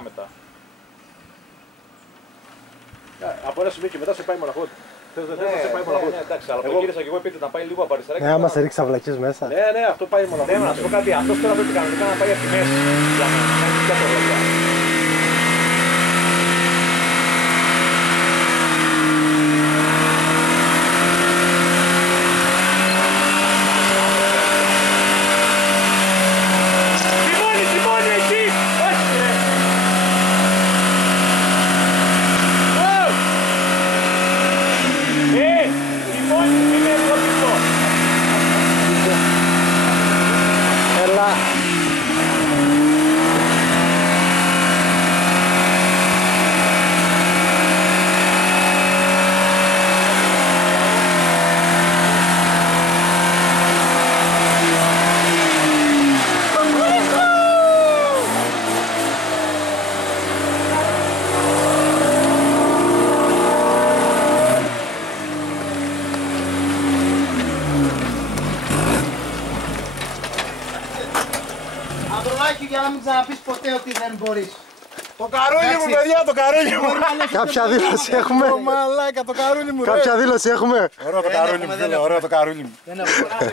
μετά. Από ένα σημείο και μετά σε πάει μοναχό. Θες δεν θες να σε πάει μοναχό. Ναι, εντάξει, αλλά το γύρισα και εγώ επειδή να πάει λίγο από αριστερά. Ναι, άμα σε ρίξει αυλακές μέσα. Ναι, αυτό πάει μοναχό. Ναι, να σου πω κάτι, αυτός τώρα πρέπει κανονικά να πάει από τη μέση. Για να κάνει πια το βλακιά. Για να μην ξαναπείς ποτέ ότι δεν μπορείς. Το καρούλι μου, παιδιά, το καρούλι μου! Κάποια δήλωση έχουμε. Μαλάκα, το καρούλι μου, ρε! Κάποια δήλωση έχουμε. Ωραίο το καρούλι μου, φίλε, ωραίο το καρούλι μου.